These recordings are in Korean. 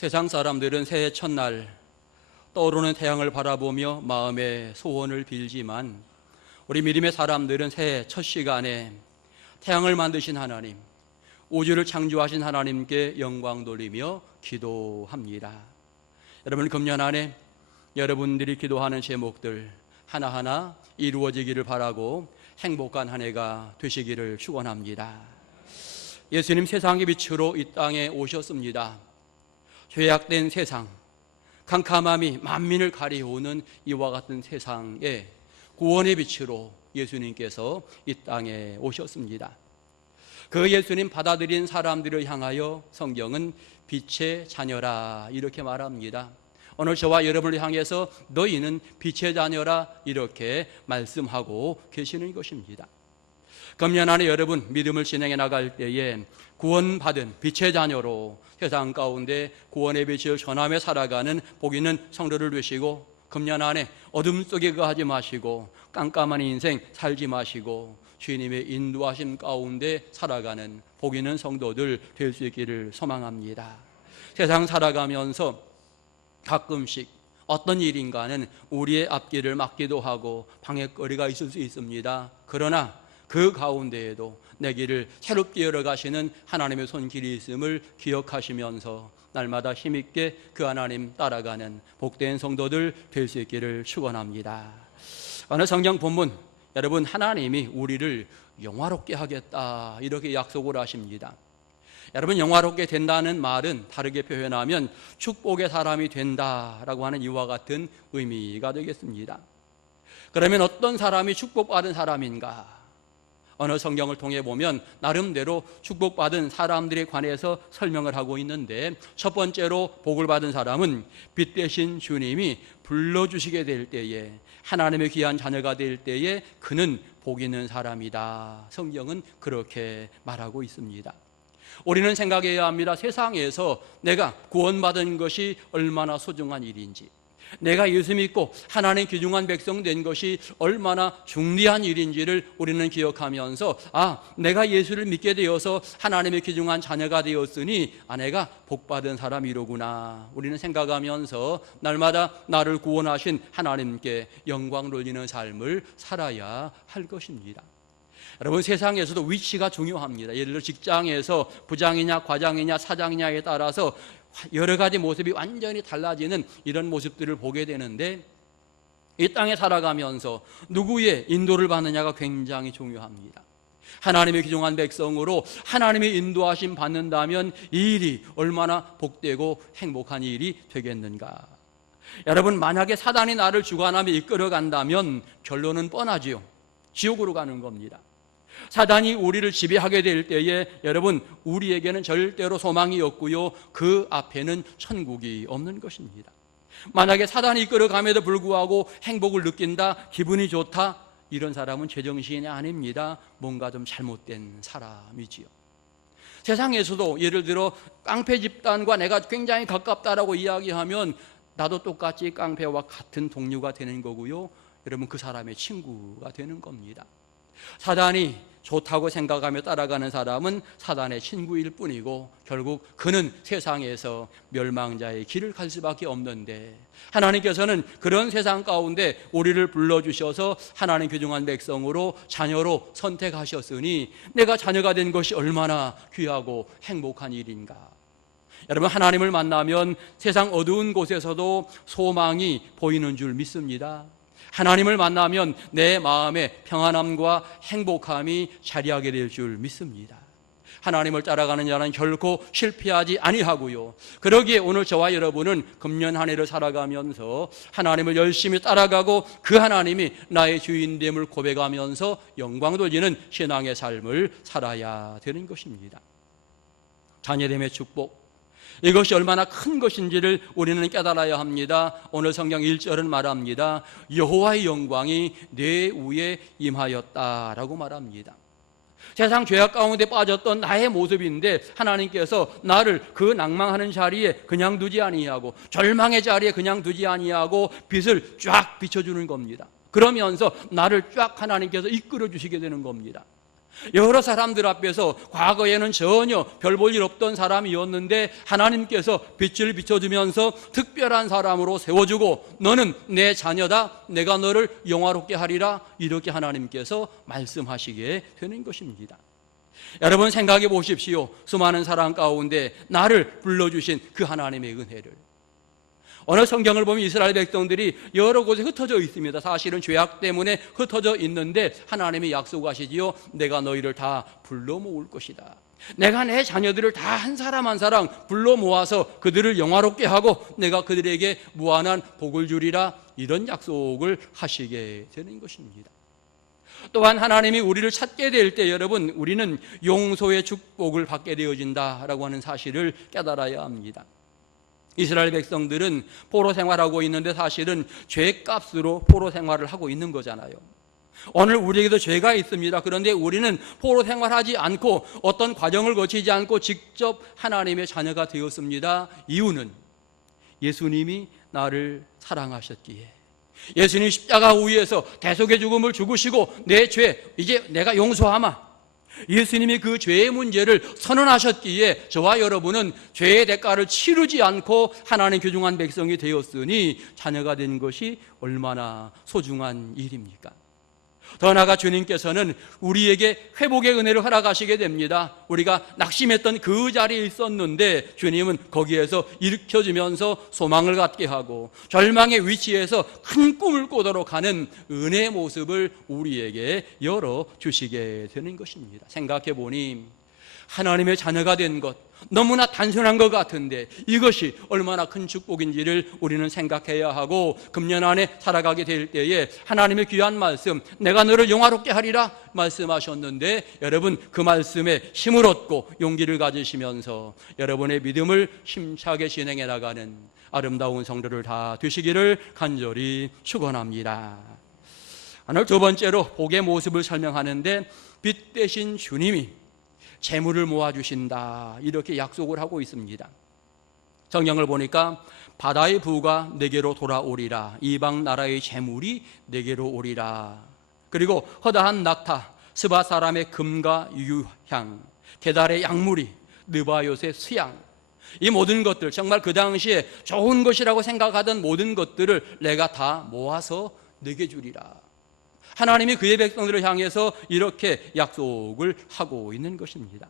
세상 사람들은 새해 첫날 떠오르는 태양을 바라보며 마음의 소원을 빌지만 우리 믿음의 사람들은 새해 첫 시간에 태양을 만드신 하나님, 우주를 창조하신 하나님께 영광 돌리며 기도합니다. 여러분, 금년 안에 여러분들이 기도하는 제목들 하나하나 이루어지기를 바라고 행복한 한 해가 되시기를 축원합니다. 예수님 세상의 빛으로 이 땅에 오셨습니다. 죄악된 세상, 캄캄함이 만민을 가리우는 이와 같은 세상에 구원의 빛으로 예수님께서 이 땅에 오셨습니다. 그 예수님 받아들인 사람들을 향하여 성경은 빛의 자녀라 이렇게 말합니다. 오늘 저와 여러분을 향해서 너희는 빛의 자녀라 이렇게 말씀하고 계시는 것입니다. 금년 안에 여러분 믿음을 진행해 나갈 때에 구원받은 빛의 자녀로 세상 가운데 구원의 빛을 전하며 살아가는 복 있는 성도를 되시고, 금년 안에 어둠 속에 거하지 마시고 깜깜한 인생 살지 마시고 주님의 인도하심 가운데 살아가는 복 있는 성도들 될 수 있기를 소망합니다. 세상 살아가면서 가끔씩 어떤 일인가는 우리의 앞길을 막기도 하고 방해거리가 있을 수 있습니다. 그러나 그 가운데에도 내 길을 새롭게 열어가시는 하나님의 손길이 있음을 기억하시면서 날마다 힘있게 그 하나님 따라가는 복된 성도들 될 수 있기를 축원합니다. 오늘 성경 본문, 여러분 하나님이 우리를 영화롭게 하겠다 이렇게 약속을 하십니다. 여러분, 영화롭게 된다는 말은 다르게 표현하면 축복의 사람이 된다라고 하는 이와 같은 의미가 되겠습니다. 그러면 어떤 사람이 축복받은 사람인가? 어느 성경을 통해 보면 나름대로 축복받은 사람들에 관해서 설명을 하고 있는데, 첫 번째로 복을 받은 사람은 빛 대신 주님이 불러주시게 될 때에, 하나님의 귀한 자녀가 될 때에 그는 복 있는 사람이다. 성경은 그렇게 말하고 있습니다. 우리는 생각해야 합니다. 세상에서 내가 구원받은 것이 얼마나 소중한 일인지, 내가 예수 믿고 하나님 귀중한 백성 된 것이 얼마나 중대한 일인지를 우리는 기억하면서, 내가 예수를 믿게 되어서 하나님의 귀중한 자녀가 되었으니 내가 복받은 사람이로구나, 우리는 생각하면서 날마다 나를 구원하신 하나님께 영광 돌리는 삶을 살아야 할 것입니다. 여러분, 세상에서도 위치가 중요합니다. 예를 들어 직장에서 부장이냐 과장이냐 사장이냐에 따라서 여러 가지 모습이 완전히 달라지는 이런 모습들을 보게 되는데, 이 땅에 살아가면서 누구의 인도를 받느냐가 굉장히 중요합니다. 하나님의 귀중한 백성으로 하나님의 인도하심 받는다면 이 일이 얼마나 복되고 행복한 일이 되겠는가. 여러분, 만약에 사단이 나를 주관하며 이끌어간다면 결론은 뻔하지요. 지옥으로 가는 겁니다. 사단이 우리를 지배하게 될 때에 여러분, 우리에게는 절대로 소망이 없고요, 그 앞에는 천국이 없는 것입니다. 만약에 사단이 이끌어감에도 불구하고 행복을 느낀다, 기분이 좋다, 이런 사람은 제정신이 아닙니다. 뭔가 좀 잘못된 사람이지요. 세상에서도 예를 들어 깡패 집단과 내가 굉장히 가깝다라고 이야기하면 나도 똑같이 깡패와 같은 동료가 되는 거고요, 여러분 그 사람의 친구가 되는 겁니다. 사단이 좋다고 생각하며 따라가는 사람은 사단의 친구일 뿐이고 결국 그는 세상에서 멸망자의 길을 갈 수밖에 없는데, 하나님께서는 그런 세상 가운데 우리를 불러주셔서 하나님 귀중한 백성으로 자녀로 선택하셨으니 내가 자녀가 된 것이 얼마나 귀하고 행복한 일인가. 여러분, 하나님을 만나면 세상 어두운 곳에서도 소망이 보이는 줄 믿습니다. 하나님을 만나면 내 마음에 평안함과 행복함이 자리하게 될 줄 믿습니다. 하나님을 따라가는 자는 결코 실패하지 아니하고요, 그러기에 오늘 저와 여러분은 금년 한 해를 살아가면서 하나님을 열심히 따라가고 그 하나님이 나의 주인됨을 고백하면서 영광 돌리는 신앙의 삶을 살아야 되는 것입니다. 자녀됨의 축복, 이것이 얼마나 큰 것인지를 우리는 깨달아야 합니다. 오늘 성경 1절은 말합니다. 여호와의 영광이 내 위에 임하였다라고 말합니다. 세상 죄악 가운데 빠졌던 나의 모습인데 하나님께서 나를 그 낭망하는 자리에 그냥 두지 아니하고, 절망의 자리에 그냥 두지 아니하고 빛을 쫙 비춰주는 겁니다. 그러면서 나를 쫙 하나님께서 이끌어 주시게 되는 겁니다. 여러 사람들 앞에서 과거에는 전혀 별 볼 일 없던 사람이었는데 하나님께서 빛을 비춰주면서 특별한 사람으로 세워주고 너는 내 자녀다, 내가 너를 영화롭게 하리라, 이렇게 하나님께서 말씀하시게 되는 것입니다. 여러분 생각해 보십시오. 수많은 사람 가운데 나를 불러주신 그 하나님의 은혜를. 어느 성경을 보면 이스라엘 백성들이 여러 곳에 흩어져 있습니다. 사실은 죄악 때문에 흩어져 있는데 하나님이 약속하시지요. 내가 너희를 다 불러 모을 것이다. 내가 내 자녀들을 다 한 사람 한 사람 불러 모아서 그들을 영화롭게 하고 내가 그들에게 무한한 복을 주리라, 이런 약속을 하시게 되는 것입니다. 또한 하나님이 우리를 찾게 될 때 여러분, 우리는 용서의 축복을 받게 되어진다라고 하는 사실을 깨달아야 합니다. 이스라엘 백성들은 포로 생활하고 있는데 사실은 죄값으로 포로 생활을 하고 있는 거잖아요. 오늘 우리에게도 죄가 있습니다. 그런데 우리는 포로 생활하지 않고 어떤 과정을 거치지 않고 직접 하나님의 자녀가 되었습니다. 이유는 예수님이 나를 사랑하셨기에, 예수님 십자가 위에서 대속의 죽음을 죽으시고 내 죄 이제 내가 용서하마, 예수님이 그 죄의 문제를 선언하셨기에 저와 여러분은 죄의 대가를 치르지 않고 하나님 귀중한 백성이 되었으니 자녀가 된 것이 얼마나 소중한 일입니까? 더 나아가 주님께서는 우리에게 회복의 은혜를 허락하시게 됩니다. 우리가 낙심했던 그 자리에 있었는데 주님은 거기에서 일으켜주면서 소망을 갖게 하고 절망의 위치에서 큰 꿈을 꾸도록 하는 은혜의 모습을 우리에게 열어주시게 되는 것입니다. 생각해 보니 하나님의 자녀가 된 것 너무나 단순한 것 같은데 이것이 얼마나 큰 축복인지를 우리는 생각해야 하고, 금년 안에 살아가게 될 때에 하나님의 귀한 말씀, 내가 너를 영화롭게 하리라 말씀하셨는데 여러분 그 말씀에 힘을 얻고 용기를 가지시면서 여러분의 믿음을 힘차게 진행해 나가는 아름다운 성도를 다 되시기를 간절히 축원합니다. 오늘 두 번째로 복의 모습을 설명하는데 빛 대신 주님이 재물을 모아주신다, 이렇게 약속을 하고 있습니다. 성경을 보니까 바다의 부가 내게로 돌아오리라, 이방 나라의 재물이 내게로 오리라, 그리고 허다한 낙타, 스바 사람의 금과 유향, 게달의 약물이, 느바요의 수양, 이 모든 것들, 정말 그 당시에 좋은 것이라고 생각하던 모든 것들을 내가 다 모아서 내게 주리라. 하나님이 그의 백성들을 향해서 이렇게 약속을 하고 있는 것입니다.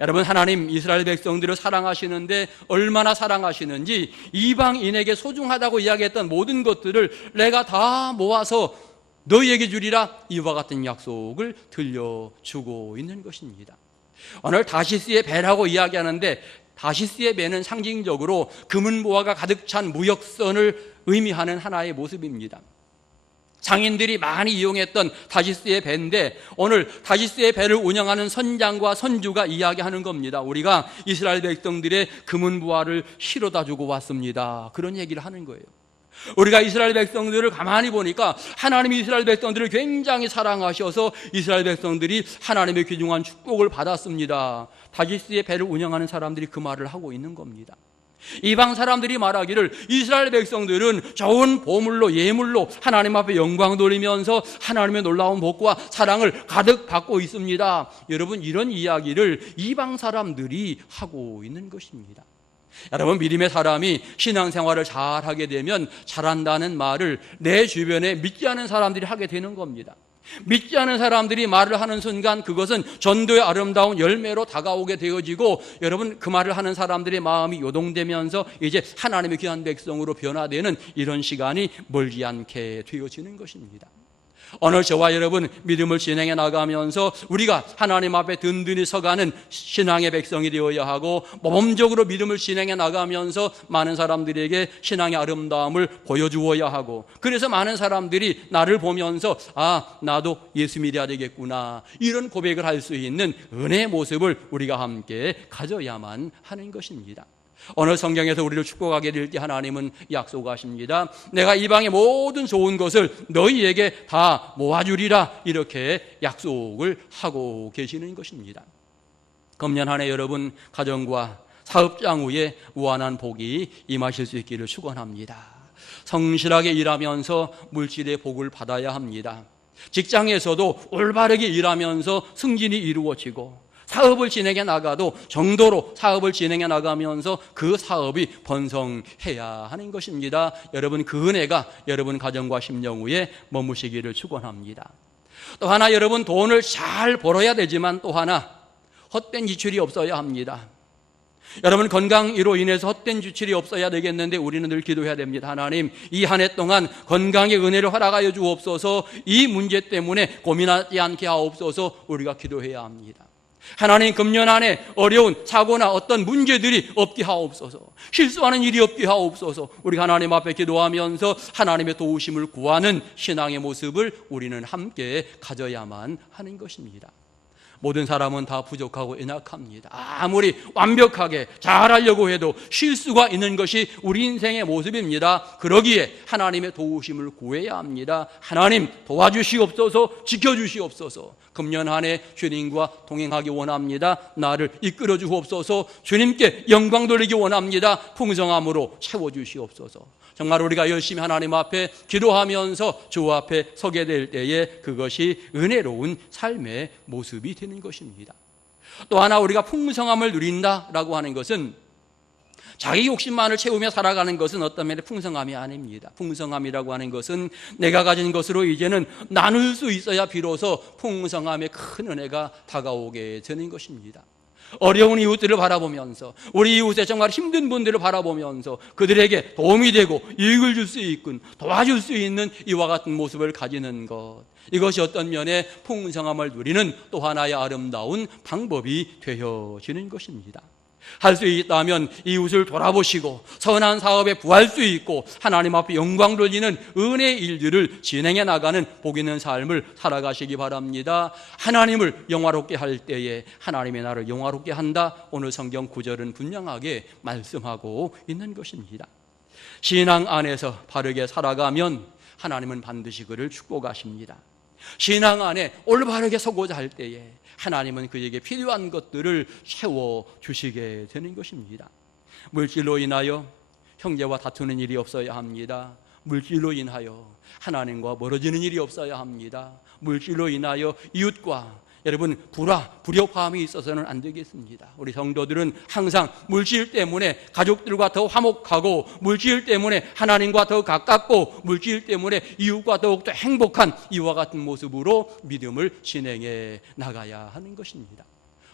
여러분, 하나님 이스라엘 백성들을 사랑하시는데 얼마나 사랑하시는지 이방인에게 소중하다고 이야기했던 모든 것들을 내가 다 모아서 너희에게 주리라, 이와 같은 약속을 들려주고 있는 것입니다. 오늘 다시스의 배라고 이야기하는데 다시스의 배는 상징적으로 금은보화가 가득 찬 무역선을 의미하는 하나의 모습입니다. 장인들이 많이 이용했던 다시스의 배인데 오늘 다시스의 배를 운영하는 선장과 선주가 이야기하는 겁니다. 우리가 이스라엘 백성들의 금은보화를 실어다 주고 왔습니다, 그런 얘기를 하는 거예요. 우리가 이스라엘 백성들을 가만히 보니까 하나님이 이스라엘 백성들을 굉장히 사랑하셔서 이스라엘 백성들이 하나님의 귀중한 축복을 받았습니다. 다시스의 배를 운영하는 사람들이 그 말을 하고 있는 겁니다. 이방 사람들이 말하기를 이스라엘 백성들은 좋은 보물로 예물로 하나님 앞에 영광 돌리면서 하나님의 놀라운 복과 사랑을 가득 받고 있습니다. 여러분, 이런 이야기를 이방 사람들이 하고 있는 것입니다. 여러분, 믿음의 사람이 신앙생활을 잘하게 되면 잘한다는 말을 내 주변에 믿지 않은 사람들이 하게 되는 겁니다. 믿지 않은 사람들이 말을 하는 순간 그것은 전도의 아름다운 열매로 다가오게 되어지고, 여러분 그 말을 하는 사람들의 마음이 요동되면서 이제 하나님의 귀한 백성으로 변화되는 이런 시간이 멀지 않게 되어지는 것입니다. 오늘 저와 여러분 믿음을 진행해 나가면서 우리가 하나님 앞에 든든히 서가는 신앙의 백성이 되어야 하고, 모범적으로 믿음을 진행해 나가면서 많은 사람들에게 신앙의 아름다움을 보여주어야 하고, 그래서 많은 사람들이 나를 보면서 아, 나도 예수 믿어야 되겠구나, 이런 고백을 할 수 있는 은혜의 모습을 우리가 함께 가져야만 하는 것입니다. 오늘 성경에서 우리를 축복하게 될 때 하나님은 약속하십니다. 내가 이방의 모든 좋은 것을 너희에게 다 모아주리라, 이렇게 약속을 하고 계시는 것입니다. 금년 한 해 여러분 가정과 사업장 위에 무한한 복이 임하실 수 있기를 축원합니다. 성실하게 일하면서 물질의 복을 받아야 합니다. 직장에서도 올바르게 일하면서 승진이 이루어지고, 사업을 진행해 나가도 정도로 사업을 진행해 나가면서 그 사업이 번성해야 하는 것입니다. 여러분, 그 은혜가 여러분 가정과 심령 위에 머무시기를 축원합니다. 또 하나, 여러분, 돈을 잘 벌어야 되지만 또 하나, 헛된 지출이 없어야 합니다. 여러분, 건강으로 인해서 헛된 지출이 없어야 되겠는데 우리는 늘 기도해야 됩니다. 하나님, 이 한 해 동안 건강의 은혜를 허락하여 주옵소서. 이 문제 때문에 고민하지 않게 하옵소서. 우리가 기도해야 합니다. 하나님, 금년 안에 어려운 사고나 어떤 문제들이 없게 하옵소서. 실수하는 일이 없게 하옵소서. 우리 하나님 앞에 기도하면서 하나님의 도우심을 구하는 신앙의 모습을 우리는 함께 가져야만 하는 것입니다. 모든 사람은 다 부족하고 연약합니다. 아무리 완벽하게 잘하려고 해도 실수가 있는 것이 우리 인생의 모습입니다. 그러기에 하나님의 도우심을 구해야 합니다. 하나님, 도와주시옵소서. 지켜주시옵소서. 금년 한 해 주님과 동행하기 원합니다. 나를 이끌어 주옵소서. 주님께 영광 돌리기 원합니다. 풍성함으로 채워주시옵소서. 정말 우리가 열심히 하나님 앞에 기도하면서 주 앞에 서게 될 때에 그것이 은혜로운 삶의 모습이 되는 것입니다. 또 하나, 우리가 풍성함을 누린다라고 하는 것은 자기 욕심만을 채우며 살아가는 것은 어떤 면에 풍성함이 아닙니다. 풍성함이라고 하는 것은 내가 가진 것으로 이제는 나눌 수 있어야 비로소 풍성함의 큰 은혜가 다가오게 되는 것입니다. 어려운 이웃들을 바라보면서, 우리 이웃에 정말 힘든 분들을 바라보면서 그들에게 도움이 되고 이익을 줄 수 있군, 도와줄 수 있는 이와 같은 모습을 가지는 것, 이것이 어떤 면에 풍성함을 누리는 또 하나의 아름다운 방법이 되어지는 것입니다. 할 수 있다면 이웃을 돌아보시고 선한 사업에 부할 수 있고 하나님 앞에 영광 돌리는 은혜의 일들을 진행해 나가는 복 있는 삶을 살아가시기 바랍니다. 하나님을 영화롭게 할 때에 하나님의 나를 영화롭게 한다. 오늘 성경 구절은 분명하게 말씀하고 있는 것입니다. 신앙 안에서 바르게 살아가면 하나님은 반드시 그를 축복하십니다. 신앙 안에 올바르게 서고자 할 때에 하나님은 그에게 필요한 것들을 채워주시게 되는 것입니다. 물질로 인하여 형제와 다투는 일이 없어야 합니다. 물질로 인하여 하나님과 멀어지는 일이 없어야 합니다. 물질로 인하여 이웃과 여러분 불협화음이 있어서는 안 되겠습니다. 우리 성도들은 항상 물질 때문에 가족들과 더 화목하고, 물질 때문에 하나님과 더 가깝고, 물질 때문에 이웃과 더욱더 행복한 이와 같은 모습으로 믿음을 진행해 나가야 하는 것입니다.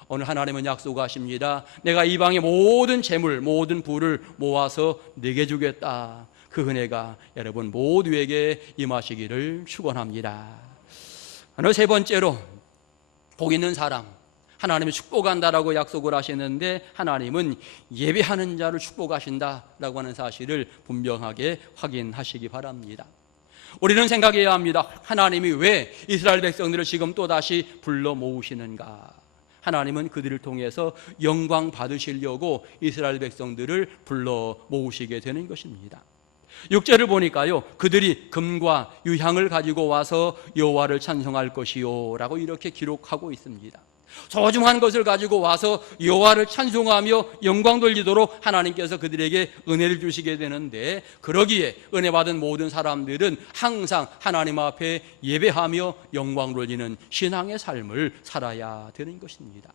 오늘 하나님은 약속하십니다. 내가 이방의 모든 재물, 모든 부를 모아서 내게 주겠다. 그 은혜가 여러분 모두에게 임하시기를 축원합니다. 세 번째로, 복 있는 사람, 하나님이 축복한다라고 약속을 하시는데 하나님은 예배하는 자를 축복하신다라고 하는 사실을 분명하게 확인하시기 바랍니다. 우리는 생각해야 합니다. 하나님이 왜 이스라엘 백성들을 지금 또다시 불러 모으시는가? 하나님은 그들을 통해서 영광 받으시려고 이스라엘 백성들을 불러 모으시게 되는 것입니다. 6절을 보니까요, 그들이 금과 유향을 가지고 와서 여호와를 찬송할 것이요 라고 이렇게 기록하고 있습니다. 소중한 것을 가지고 와서 여호와를 찬송하며 영광 돌리도록 하나님께서 그들에게 은혜를 주시게 되는데, 그러기에 은혜 받은 모든 사람들은 항상 하나님 앞에 예배하며 영광 돌리는 신앙의 삶을 살아야 되는 것입니다.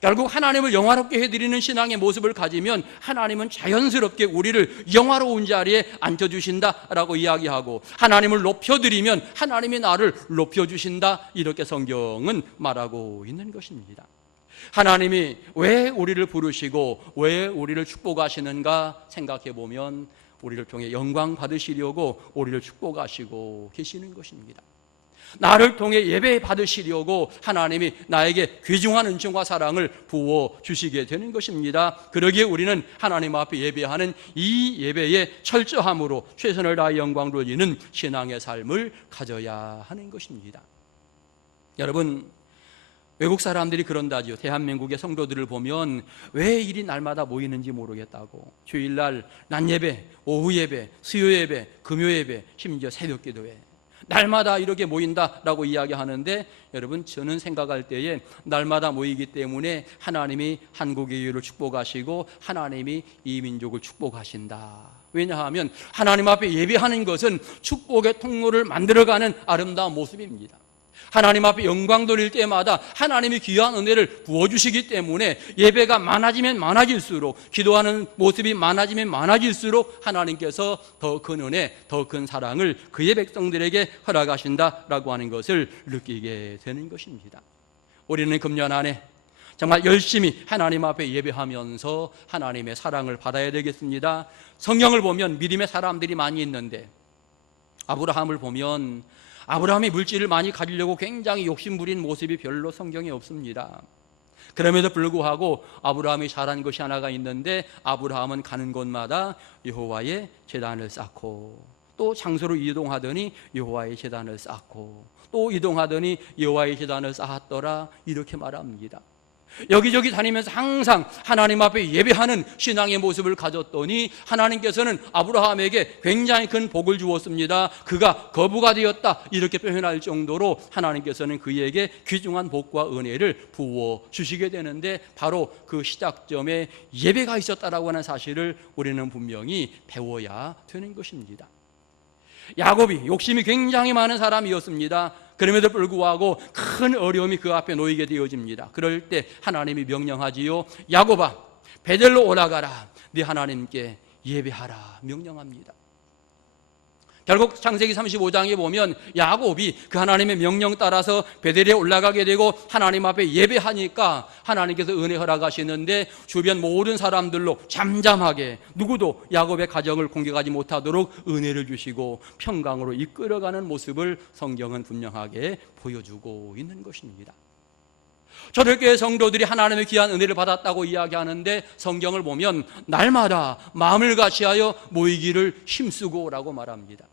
결국 하나님을 영화롭게 해드리는 신앙의 모습을 가지면 하나님은 자연스럽게 우리를 영화로운 자리에 앉혀주신다라고 이야기하고, 하나님을 높여드리면 하나님이 나를 높여주신다, 이렇게 성경은 말하고 있는 것입니다. 하나님이 왜 우리를 부르시고 왜 우리를 축복하시는가 생각해 보면 우리를 통해 영광 받으시려고 우리를 축복하시고 계시는 것입니다. 나를 통해 예배 받으시려고 하나님이 나에게 귀중한 은총과 사랑을 부어 주시게 되는 것입니다. 그러기에 우리는 하나님 앞에 예배하는 이 예배에 철저함으로 최선을 다해 영광 돌리는 신앙의 삶을 가져야 하는 것입니다. 여러분, 외국 사람들이 그런다지요. 대한민국의 성도들을 보면 왜 일이 날마다 모이는지 모르겠다고. 주일날 낮 예배, 오후 예배, 수요 예배, 금요 예배, 심지어 새벽 기도회, 날마다 이렇게 모인다라고 이야기하는데, 여러분, 저는 생각할 때에 날마다 모이기 때문에 하나님이 한국의 교회를 축복하시고 하나님이 이 민족을 축복하신다. 왜냐하면 하나님 앞에 예배하는 것은 축복의 통로를 만들어가는 아름다운 모습입니다. 하나님 앞에 영광 돌릴 때마다 하나님이 귀한 은혜를 부어주시기 때문에 예배가 많아지면 많아질수록, 기도하는 모습이 많아지면 많아질수록 하나님께서 더 큰 은혜, 더 큰 사랑을 그의 백성들에게 허락하신다라고 하는 것을 느끼게 되는 것입니다. 우리는 금년 안에 정말 열심히 하나님 앞에 예배하면서 하나님의 사랑을 받아야 되겠습니다. 성경을 보면 믿음의 사람들이 많이 있는데, 아브라함을 보면 아브라함이 물질을 많이 가지려고 굉장히 욕심부린 모습이 별로 성경에 없습니다. 그럼에도 불구하고 아브라함이 잘한 것이 하나가 있는데, 아브라함은 가는 곳마다 여호와의 제단을 쌓고, 또 장소로 이동하더니 여호와의 제단을 쌓고, 또 이동하더니 여호와의 제단을 쌓았더라, 이렇게 말합니다. 여기저기 다니면서 항상 하나님 앞에 예배하는 신앙의 모습을 가졌더니 하나님께서는 아브라함에게 굉장히 큰 복을 주었습니다. 그가 거부가 되었다, 이렇게 표현할 정도로 하나님께서는 그에게 귀중한 복과 은혜를 부어 주시게 되는데, 바로 그 시작점에 예배가 있었다라고 하는 사실을 우리는 분명히 배워야 되는 것입니다. 야곱이 욕심이 굉장히 많은 사람이었습니다. 그럼에도 불구하고 큰 어려움이 그 앞에 놓이게 되어집니다. 그럴 때 하나님이 명령하지요. 야곱아, 베델로 올라가라. 네 하나님께 예배하라 명령합니다. 결국 창세기 35장에 보면 야곱이 그 하나님의 명령 따라서 베델에 올라가게 되고 하나님 앞에 예배하니까 하나님께서 은혜 허락하시는데, 주변 모든 사람들로 잠잠하게, 누구도 야곱의 가정을 공격하지 못하도록 은혜를 주시고 평강으로 이끌어가는 모습을 성경은 분명하게 보여주고 있는 것입니다. 초대교회 성도들이 하나님의 귀한 은혜를 받았다고 이야기하는데, 성경을 보면 날마다 마음을 같이하여 모이기를 힘쓰고라고 말합니다.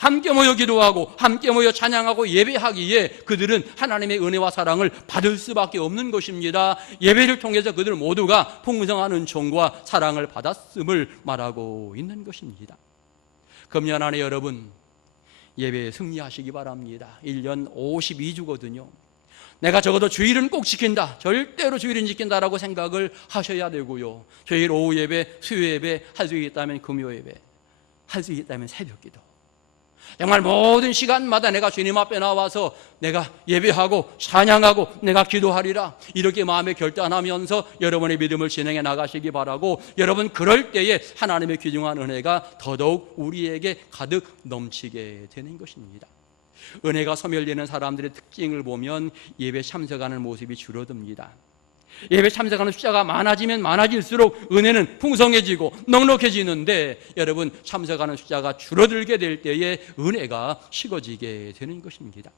함께 모여 기도하고 함께 모여 찬양하고 예배하기에 그들은 하나님의 은혜와 사랑을 받을 수밖에 없는 것입니다. 예배를 통해서 그들 모두가 풍성한 은총과 사랑을 받았음을 말하고 있는 것입니다. 금년 안에 여러분, 예배에 승리하시기 바랍니다. 1년 52주거든요. 내가 적어도 주일은 꼭 지킨다, 절대로 주일은 지킨다라고 생각을 하셔야 되고요. 주일 오후 예배, 수요 예배, 할 수 있다면 금요 예배, 할 수 있다면 새벽 기도, 정말 모든 시간마다 내가 주님 앞에 나와서 내가 예배하고 찬양하고 내가 기도하리라, 이렇게 마음에 결단하면서 여러분의 믿음을 진행해 나가시기 바라고, 여러분 그럴 때에 하나님의 귀중한 은혜가 더더욱 우리에게 가득 넘치게 되는 것입니다. 은혜가 소멸되는 사람들의 특징을 보면 예배 참석하는 모습이 줄어듭니다. 예배 참석하는 숫자가 많아지면 많아질수록 은혜는 풍성해지고 넉넉해지는데, 여러분 참석하는 숫자가 줄어들게 될 때에 은혜가 식어지게 되는 것입니다.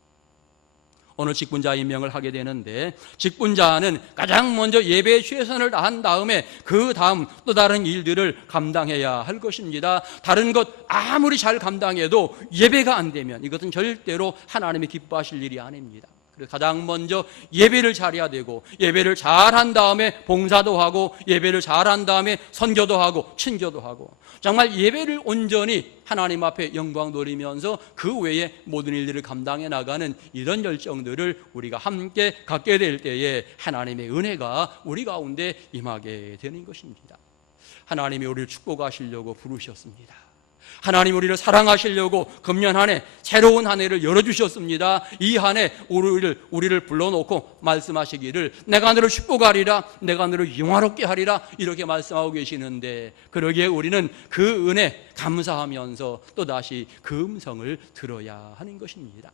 오늘 직분자 임명을 하게 되는데, 직분자는 가장 먼저 예배에 최선을 다한 다음에 그 다음 또 다른 일들을 감당해야 할 것입니다. 다른 것 아무리 잘 감당해도 예배가 안 되면 이것은 절대로 하나님이 기뻐하실 일이 아닙니다. 그래서 가장 먼저 예배를 잘해야 되고, 예배를 잘한 다음에 봉사도 하고, 예배를 잘한 다음에 선교도 하고 친교도 하고, 정말 예배를 온전히 하나님 앞에 영광 돌리면서 그 외에 모든 일들을 감당해 나가는 이런 열정들을 우리가 함께 갖게 될 때에 하나님의 은혜가 우리 가운데 임하게 되는 것입니다. 하나님이 우리를 축복하시려고 부르셨습니다. 하나님 우리를 사랑하시려고 금년 한 해 새로운 한 해를 열어주셨습니다. 이 한 해 우리를 불러놓고 말씀하시기를 내가 너를 축복하리라, 내가 너를 영화롭게 하리라, 이렇게 말씀하고 계시는데, 그러기에 우리는 그 은혜 감사하면서 또다시 그 음성을 들어야 하는 것입니다.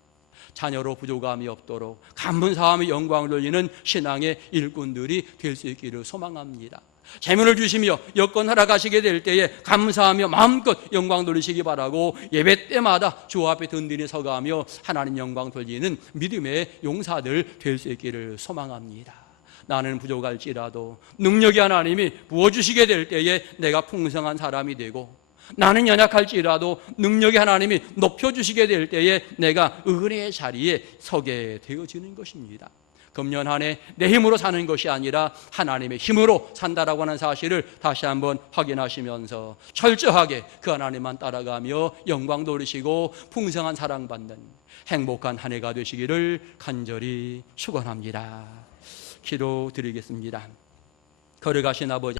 자녀로 부족함이 없도록 감사하며 영광을 돌리는 신앙의 일꾼들이 될 수 있기를 소망합니다. 재물을 주시며 여건 허락하시게 될 때에 감사하며 마음껏 영광 돌리시기 바라고, 예배 때마다 주 앞에 든든히 서가며 하나님 영광 돌리는 믿음의 용사들 될 수 있기를 소망합니다. 나는 부족할지라도 능력이 하나님이 부어주시게 될 때에 내가 풍성한 사람이 되고, 나는 연약할지라도 능력이 하나님이 높여주시게 될 때에 내가 은혜의 자리에 서게 되어지는 것입니다. 금년 한 해 내 힘으로 사는 것이 아니라 하나님의 힘으로 산다라고 하는 사실을 다시 한번 확인하시면서 철저하게 그 하나님만 따라가며 영광 돌리시고 풍성한 사랑받는 행복한 한 해가 되시기를 간절히 축원합니다. 기도드리겠습니다. 걸어가신 아버지